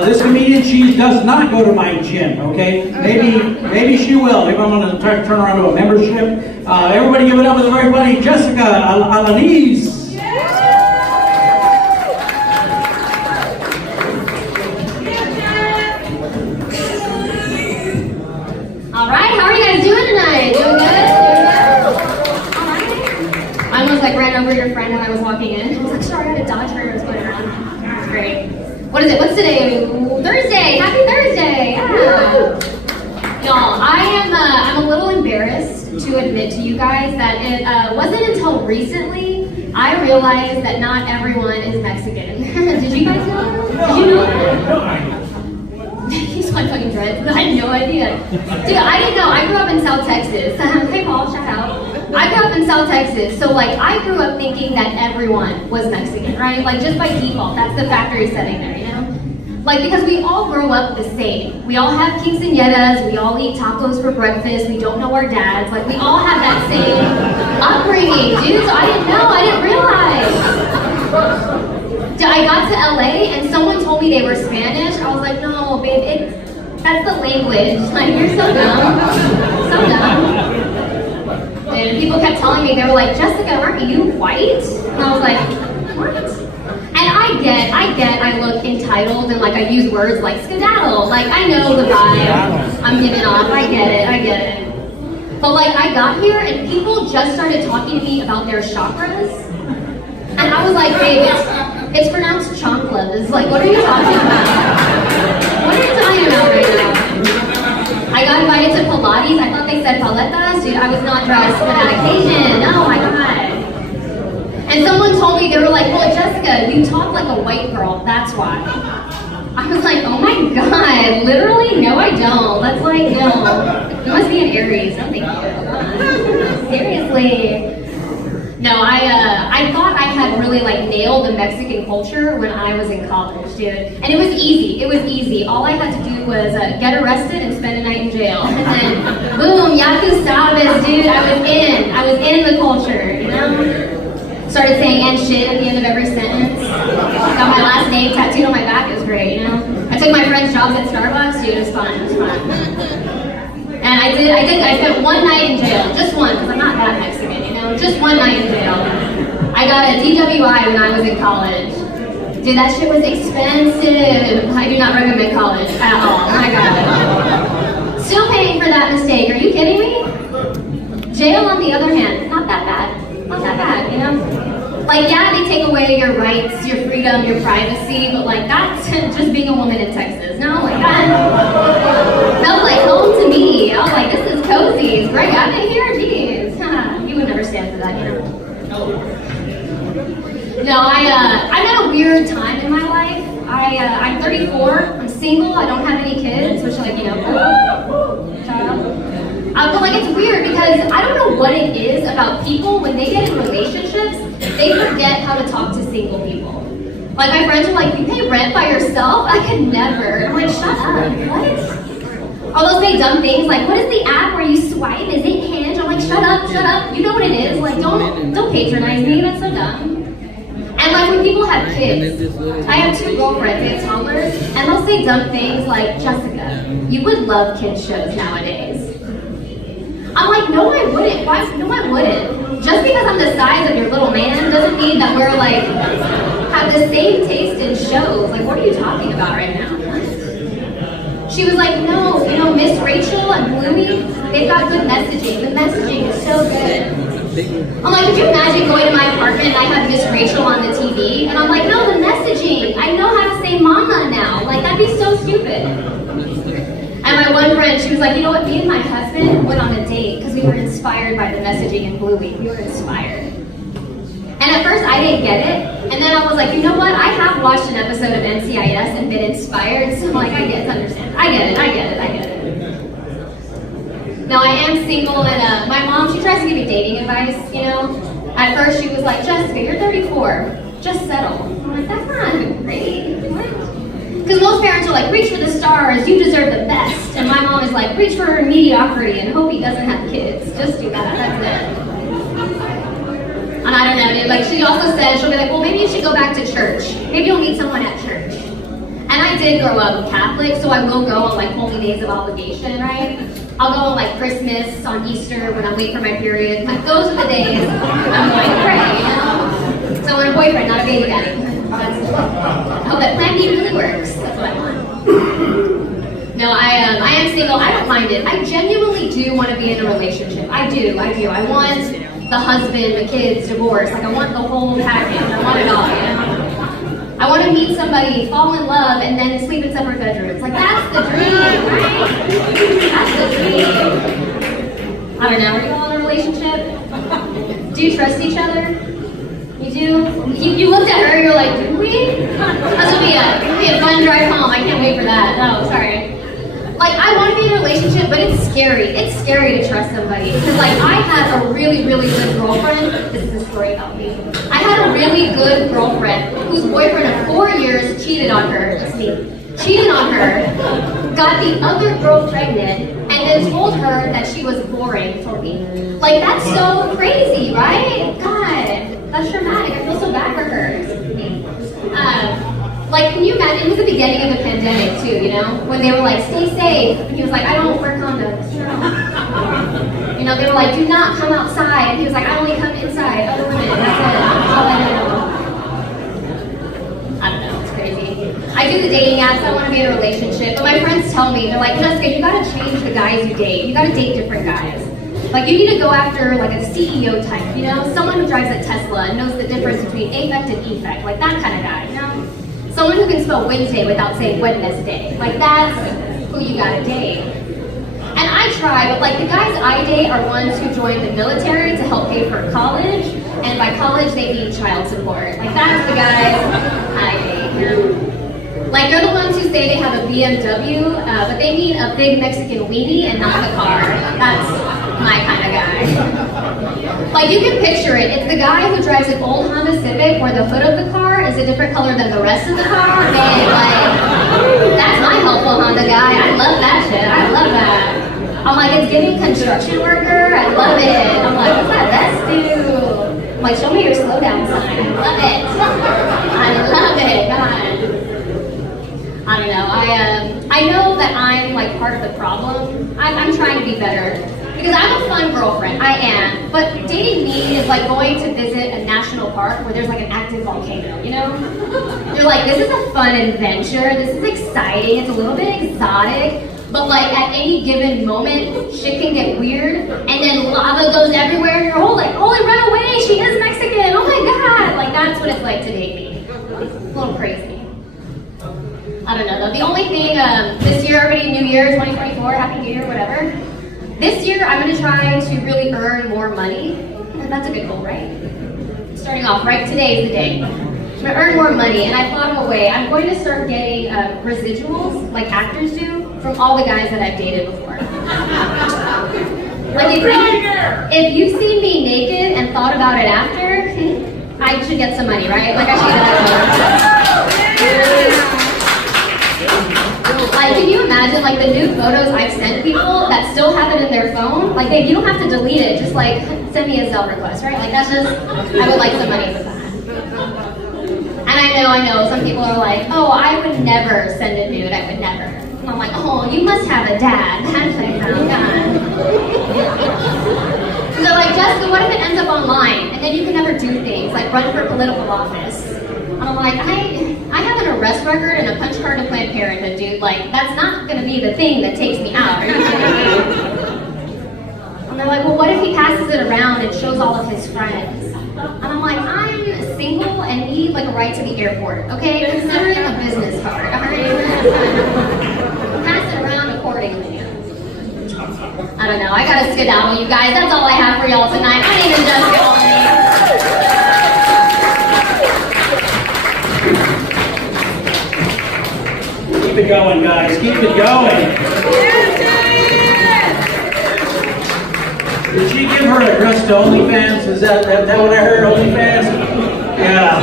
This comedian, she does not go to my gym, okay? Maybe she will. Maybe I'm going to try to turn around to a membership. Everybody give it up with everybody. Jessica Alaniz. All right, how are you guys doing tonight? Doing good? All right. I almost ran over your friend when I was walking in. I was like, sorry, I had to dodge her. I was going around. That's great. What is it? What's today? Thursday. Happy Thursday. Yeah. Y'all, I'm a little embarrassed to admit to you guys that it wasn't until recently I realized that not everyone is Mexican. Did you guys know? Did you know that? He's my fucking dreads. I had no idea. Dude, I didn't know. I grew up in South Texas. Hey, Paul, shout out. I grew up in South Texas, so I grew up thinking that everyone was Mexican, right? Just by default, that's the factory setting there, you know? Because we all grow up the same. We all have quinceañeras, we all eat tacos for breakfast, we don't know our dads. We all have that same upbringing, dude, so I didn't know, I didn't realize. I got to LA and someone told me they were Spanish. I was like, no, babe, that's the language. You're so dumb. So dumb. And people kept telling me, they were like, Jessica, aren't you white? And I was like, what? And I look entitled and I use words like skedaddle. I know the vibe I'm giving off. I get it. But I got here and people just started talking to me about their chakras. And I was like, babe, it's pronounced chanclas. What are you talking about? What are you talking about right now? I got invited to Pilates. I thought they said paletas. Dude, I was not dressed for that occasion. Oh my God. And someone told me, they were like, well, Jessica, you talk like a white girl. That's why. I was like, oh my God. Literally? No, I don't. That's no. You must be an Aries. No, thank you. Seriously. No, I thought I had really nailed the Mexican culture when I was in college, dude. And it was easy. All I had to do was get arrested and spend a night in jail. And then, boom, ya tú sabes, dude, I was in the culture, you know? Started saying and shit at the end of every sentence. Got my last name tattooed on my back, it was great, you know? I took my friend's jobs at Starbucks, dude, it was fun. And I spent one night in jail, just one, because I'm not that Mexican, you know? Just one night in jail. I got a DWI when I was in college. Dude, that shit was expensive. I do not recommend college at all. My God. Still paying for that mistake. Are you kidding me? Jail, on the other hand, not that bad. Not that bad, you know? Yeah, they take away your rights, your freedom, your privacy, but that's just being a woman in Texas. No, that felt like home to me. I was like, this is cozy. It's great. I've been here, geez. You would never stand for that, you know? No, I'm at a weird time in my life. I'm 34. I'm single. I don't have any kids, which shout out. But it's weird because I don't know what it is about people when they get in relationships, they forget how to talk to single people. My friends are like, you pay rent by yourself? I could never. I'm like, shut up. What? Or they'll say dumb things like, what is the app where you swipe? Is it Hinge? I'm like, shut up. You know what it is. Don't patronize me. That's so dumb. And when people have kids, I have 2 girlfriends, they have toddlers, and they'll say dumb things like, Jessica, you would love kids shows nowadays. I'm like, no, I wouldn't. Why? No, I wouldn't. Just because I'm the size of your little man doesn't mean that we're have the same taste in shows. What are you talking about right now? She was like, no, Miss Rachel and Bluey, they've got good messaging. The messaging is so good. I'm like, could you imagine going to my apartment and I have Miss Rachel on the TV? And I'm like, no, the messaging. I know how to say mama now. That'd be so stupid. And my one friend, she was like, you know what, me and my husband went on a date because we were inspired by the messaging in Bluey. We were inspired. And at first I didn't get it. And then I was like, you know what, I have watched an episode of NCIS and been inspired. So I get to understand. I get it. No, I am single, and my mom, she tries to give me dating advice, you know? At first she was like, Jessica, you're 34. Just settle. I'm like, that's not great. What? Because most parents are like, reach for the stars, you deserve the best. And my mom is like, reach for mediocrity and hope he doesn't have kids. Just do that, that's it. And I don't know, dude, she also said, she'll be like, well, maybe you should go back to church. Maybe you'll meet someone at church. And And I did grow up Catholic, so I will go on like holy days of obligation, right? I'll go on like Christmas, on Easter, when I wait for my period. Like, those are the days I'm going to pray, you know? So I want a boyfriend, not a baby daddy. I hope that plan B really works. That's what I want. No, I am single. I don't mind it. I genuinely do want to be in a relationship. I do. I want the husband, the kids, divorce. Like, I want the whole package. I want it all, you know? I want to meet somebody, fall in love, and then sleep in separate bedrooms. Like, that's the dream, right? That's the dream. I don't know. Are you all in a relationship? Do you trust each other? You do? You looked at her, you're like, do we? This will be a fun drive home. I can't wait for that. Oh, sorry. Like, I want to be in a relationship, but it's scary. It's scary to trust somebody. Because, like, I had a really, really good girlfriend. This is a story about me. I had a really good girlfriend whose boyfriend of 4 years cheated on her. Just me. Cheated on her, got the other girl pregnant, and then told her that she was boring for me. Like, that's so crazy, right? God, that's traumatic. I feel so bad for her. Like, can you imagine? It was the beginning of the pandemic, too, you know? When they were like, stay safe. And he was like, I don't wear condoms. You know, they were like, do not come outside. And he was like, I only come inside. Other women. That's it. That's all I know. I don't know. It's crazy. I do the dating apps. I want to be in a relationship. But my friends tell me, they're like, Jessica, you got to change the guys you date. You got to date different guys. Like, you need to go after, like, a CEO type, you know? Someone who drives a Tesla and knows the difference between affect and effect. Like, that kind of guy, you know? Someone who can spell Wednesday without saying Wednesday. Like, that's who you gotta date. And I try, but like the guys I date are ones who joined the military to help pay for college, and by college they need child support. Like, that's the guys I date. You know? Like, they're the ones who say they have a BMW, but they need a big Mexican weenie and not the car. That's my kind of guy. Like, you can picture it. It's the guy who drives an old Honda Civic where the hood of the car is a different color than the rest of the car. And, like, that's my helpful Honda guy. I love that shit. I love that. I'm like, it's giving construction worker. I love it. I'm like, what's that vest do? I'm like, show me your slow down sign. I love it. I love it. God. I don't know. I know that I'm like part of the problem. I'm trying to be better. Because I'm a fun girlfriend, I am, but dating me is like going to visit a national park where there's like an active volcano, you know? You're like, this is a fun adventure, this is exciting, it's a little bit exotic, but like at any given moment, shit can get weird, and then lava goes everywhere, and you're all like, holy, run away, she is Mexican, oh my god! Like, that's what it's like to date me. It's a little crazy. I don't know though. The only thing, this year, everybody, New Year, 2024, Happy New Year, whatever. This year, I'm going to try to really earn more money. And that's a good goal, right? Starting off, right? Today is the day. I'm going to earn more money, and I thought of a way. I'm going to start getting residuals, like actors do, from all the guys that I've dated before. Like, if you've seen me naked and thought about it after, I should get some money, right? Like, I should get some money. Like, can you imagine, like, the new photos I've sent people that still have it in their phone? Like, babe, you don't have to delete it. Just, like, send me a Zelle request, right? Like, that's just, I would like some money for that. And I know, some people are like, oh, I would never send a nude. I would never. And I'm like, oh, you must have a dad. That's like, oh, God. So they're like, Jessica, what if it ends up online? And then you can never do things, like run for political office. And I'm like, I have an arrest record and a punch card to Planned Parenthood, dude. Like, that's not going to be the thing that takes me out. Are you kidding me? And they're like, well, what if he passes it around and shows all of his friends? And I'm like, I'm single and need, like, a ride to the airport, okay? Consider it a business card, all right? Pass it around accordingly. I don't know. I got to skedaddle, you guys. That's all I have for y'all tonight. My name is Jessica Alaniz. Keep it going, guys. Keep it going. Did she give her address to OnlyFans? Is that what I heard? OnlyFans? Yeah.